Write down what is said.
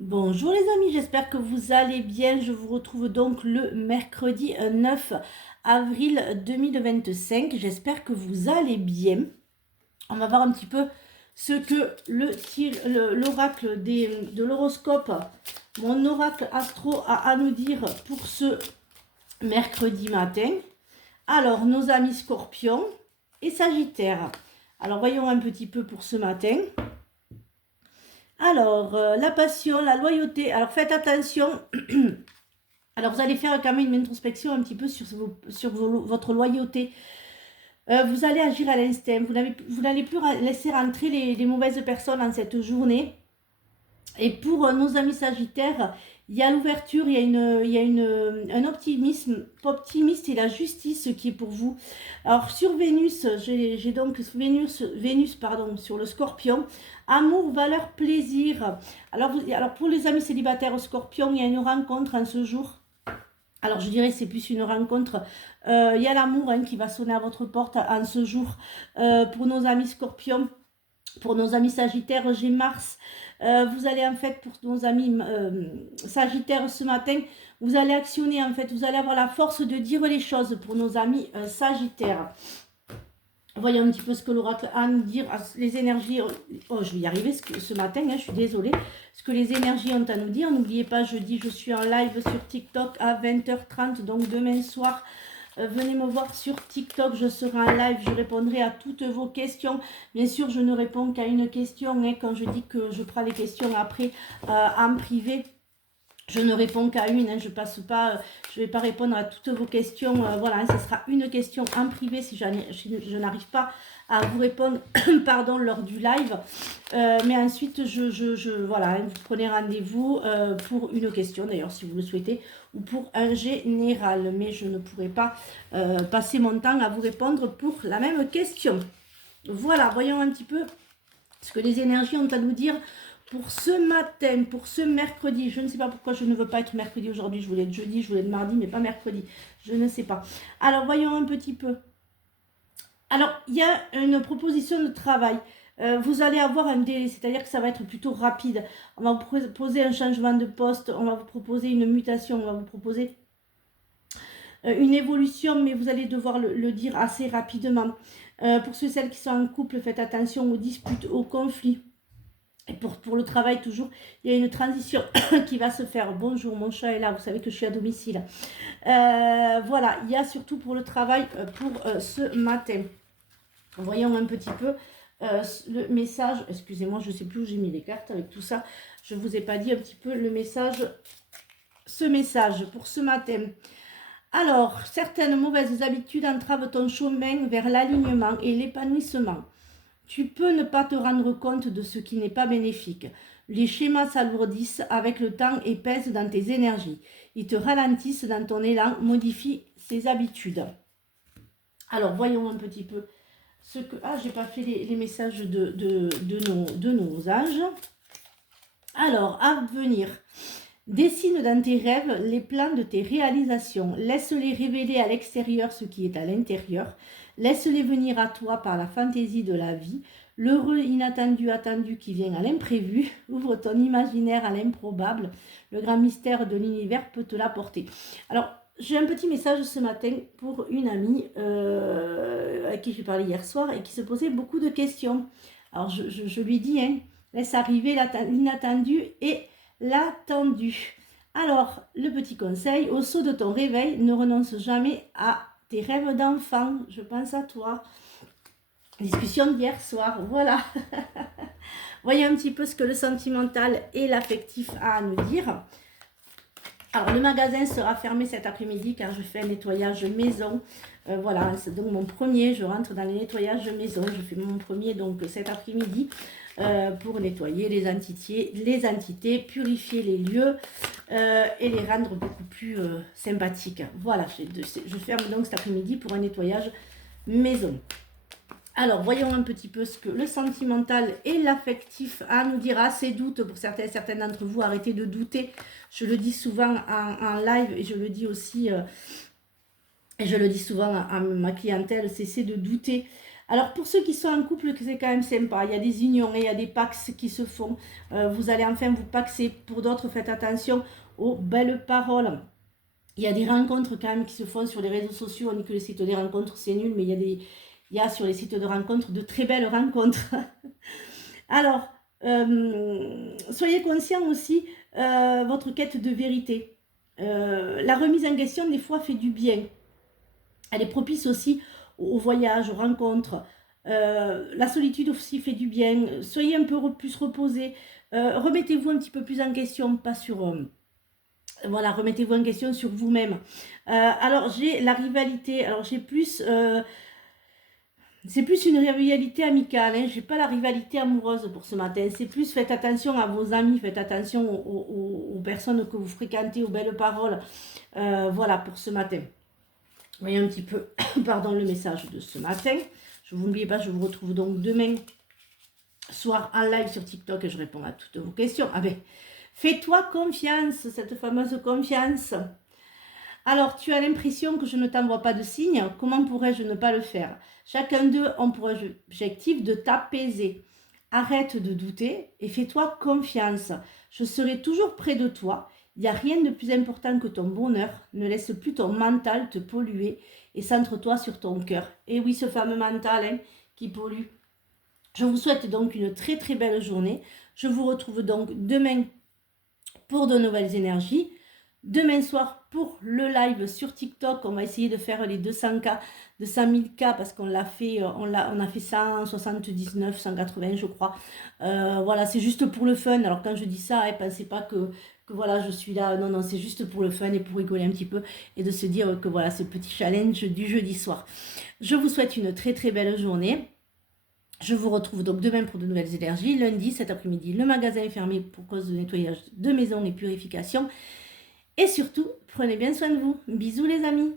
Bonjour les amis, j'espère que vous allez bien. Je vous retrouve donc le mercredi 9 avril 2025. J'espère que vous allez bien. On va voir un petit peu ce que l'oracle de l'horoscope, mon oracle astro a à nous dire pour ce mercredi matin. Alors, nos amis scorpions et sagittaires. Alors, voyons un petit peu pour ce matin. Alors, la passion, la loyauté. Alors, faites attention. Alors, vous allez faire quand même une introspection un petit peu sur votre loyauté. Vous allez agir à l'instinct. Vous n'allez plus laisser rentrer les mauvaises personnes en cette journée. Et pour nos amis sagittaires, il y a l'ouverture, il y a un optimisme optimiste et la justice qui est pour vous. Alors sur Vénus, j'ai donc Vénus pardon, sur le scorpion. Amour, valeur, plaisir. Alors pour les amis célibataires scorpion, il y a une rencontre en ce jour. Alors je dirais que c'est plus une rencontre. Il y a l'amour qui va sonner à votre porte en ce jour. Pour nos amis scorpions, pour nos amis sagittaires, j'ai Mars. Vous allez en fait, pour nos amis sagittaires ce matin, vous allez actionner en fait, vous allez avoir la force de dire les choses pour nos amis sagittaires. Voyons un petit peu ce que l'oracle a à nous dire, les énergies. Oh, je vais y arriver ce matin, je suis désolée. Ce que les énergies ont à nous dire. N'oubliez pas, jeudi, je suis en live sur TikTok à 20h30, donc demain soir. Venez me voir sur TikTok, je serai en live, je répondrai à toutes vos questions. Bien sûr, je ne réponds qu'à une question, quand je dis que je prends les questions après en privé. Je ne réponds qu'à une, je ne vais pas répondre à toutes vos questions. Voilà, ce sera une question en privé si je n'arrive pas à vous répondre pardon, lors du live. Mais ensuite, voilà, vous prenez rendez-vous pour une question, d'ailleurs, si vous le souhaitez, ou pour un général. Mais je ne pourrai pas passer mon temps à vous répondre pour la même question. Voilà, voyons un petit peu ce que les énergies ont à nous dire pour ce matin, pour ce mercredi. Je ne sais pas pourquoi je ne veux pas être mercredi aujourd'hui. Je voulais être jeudi, je voulais être mardi, mais pas mercredi. Je ne sais pas. Alors, voyons un petit peu. Alors, il y a une proposition de travail. Vous allez avoir un délai, c'est-à-dire que ça va être plutôt rapide. On va vous proposer un changement de poste, on va vous proposer une mutation, on va vous proposer une évolution, mais vous allez devoir le dire assez rapidement. Pour ceux et celles qui sont en couple, faites attention aux disputes, aux conflits. Et pour le travail, toujours, il y a une transition qui va se faire. Bonjour, mon chat est là, vous savez que je suis à domicile. Voilà, il y a surtout pour le travail pour ce matin. Voyons un petit peu le message. Excusez-moi, je ne sais plus où j'ai mis les cartes avec tout ça. Je ne vous ai pas dit un petit peu le message, ce message pour ce matin. Alors, certaines mauvaises habitudes entravent ton chemin vers l'alignement et l'épanouissement. Tu peux ne pas te rendre compte de ce qui n'est pas bénéfique. Les schémas s'alourdissent avec le temps et pèsent dans tes énergies. Ils te ralentissent dans ton élan, modifient ses habitudes. Alors, voyons un petit peu ce que... Ah, j'ai pas fait les messages de nos anges. Alors, à venir. Dessine dans tes rêves les plans de tes réalisations. Laisse-les révéler à l'extérieur ce qui est à l'intérieur. Laisse-les venir à toi par la fantaisie de la vie. L'heureux inattendu attendu qui vient à l'imprévu. Ouvre ton imaginaire à l'improbable. Le grand mystère de l'univers peut te l'apporter. Alors, j'ai un petit message ce matin pour une amie à qui j'ai parlé hier soir et qui se posait beaucoup de questions. Alors, je lui dis, laisse arriver l'inattendu et l'attendu. Alors, le petit conseil, au saut de ton réveil, ne renonce jamais à tes rêves d'enfant. Je pense à toi. Discussion d'hier soir, voilà. Voyez un petit peu ce que le sentimental et l'affectif a à nous dire. Alors, le magasin sera fermé cet après-midi car je fais un nettoyage maison. Voilà, c'est donc mon premier, je rentre dans les nettoyages maison. Je fais mon premier donc cet après-midi pour nettoyer les entités, purifier les lieux et les rendre beaucoup plus sympathiques. Voilà, je ferme donc cet après-midi pour un nettoyage maison. Alors, voyons un petit peu ce que le sentimental et l'affectif a à nous dire. Ces doutes pour certains d'entre vous, arrêtez de douter. Je le dis souvent en live et je le dis aussi, et je le dis souvent à ma clientèle, cessez de douter. Alors pour ceux qui sont en couple, c'est quand même sympa. Il y a des unions et il y a des pax qui se font. Vous allez enfin vous paxer. Pour d'autres, faites attention aux belles paroles. Il y a des rencontres quand même qui se font sur les réseaux sociaux. On dit que les sites de rencontres c'est nul, mais il y a sur les sites de rencontres de très belles rencontres. Alors, soyez conscient aussi votre quête de vérité. La remise en question des fois fait du bien. Elle est propice aussi aux voyages, aux rencontres. La solitude aussi fait du bien. Soyez un peu plus reposés. Remettez-vous un petit peu plus en question, pas sur... voilà, remettez-vous en question sur vous-même. Alors, j'ai la rivalité. Alors, j'ai plus... c'est plus une rivalité amicale, hein. J'ai pas la rivalité amoureuse pour ce matin. C'est plus, faites attention à vos amis, faites attention aux personnes que vous fréquentez, aux belles paroles. Voilà, pour ce matin. Voyez un petit peu, pardon, le message de ce matin. Je vous n'oubliez pas, je vous retrouve donc demain soir en live sur TikTok et je réponds à toutes vos questions. Ah ben, fais-toi confiance, cette fameuse confiance. Alors, tu as l'impression que je ne t'envoie pas de signe. Comment pourrais-je ne pas le faire? Chacun d'eux ont pour objectif de t'apaiser. Arrête de douter et fais-toi confiance. Je serai toujours près de toi. Il n'y a rien de plus important que ton bonheur. Ne laisse plus ton mental te polluer et centre-toi sur ton cœur. Et oui, ce fameux mental hein, qui pollue. Je vous souhaite donc une très très belle journée. Je vous retrouve donc demain pour de nouvelles énergies. Demain soir pour le live sur TikTok, on va essayer de faire les 200K, 200 000K parce qu'on l'a fait, on a fait 179, 180 je crois. Voilà, c'est juste pour le fun. Alors quand je dis ça, pensez pas que voilà, je suis là. Non, non, c'est juste pour le fun et pour rigoler un petit peu et de se dire que voilà, ce petit challenge du jeudi soir. Je vous souhaite une très très belle journée. Je vous retrouve donc demain pour de nouvelles énergies. Lundi, cet après-midi, le magasin est fermé pour cause de nettoyage de maison et purification. Et surtout, prenez bien soin de vous. Bisous les amis.